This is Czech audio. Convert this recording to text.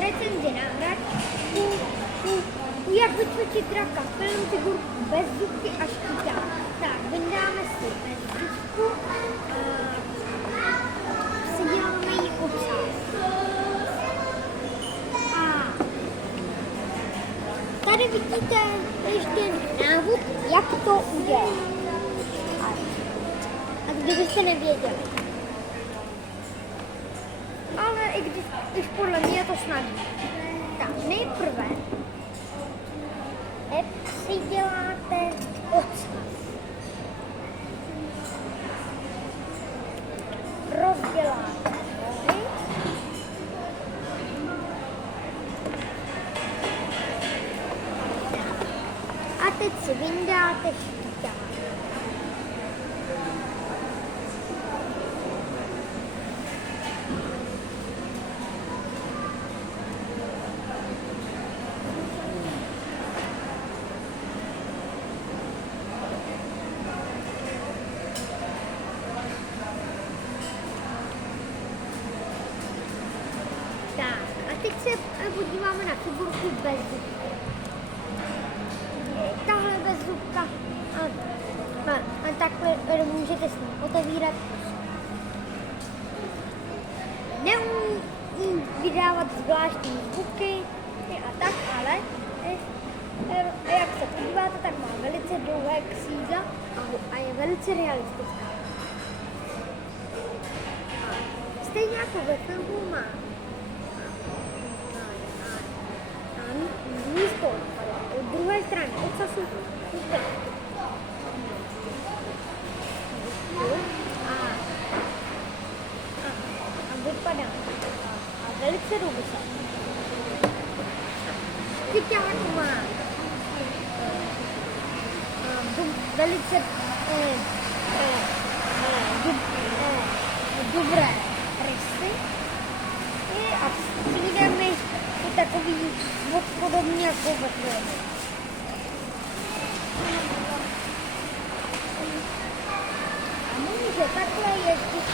recenzi na jak vycvičit draka, film figurku bez zubky a štíta. Tak, vyndáme si bez zubku, přiděláme jí ocas. A tady vidíte ještě návod, jak to udělat. A kdybyste nevěděli. Ale i když podle mě je to snadné. Tak nejprve přiděláte ocas. Rozděláte nohy. A teď si vyndáte štíták. Teď se podíváme na figurku bez zubky. Tahle bez zubka a takhle můžete s ní otevírat. Neumí vydávat zvláštní zvuky a tak, ale jak se podíváte, tak má velice dlouhé křídla a je velice realistická. Stejně jako ve filmu má místo od druhé strany ocasu a vypadá a velice robustní. Štíťák má velice dobré rysy a střídáme takový zvuk podobný jako ve filmu. A může takhle jezdit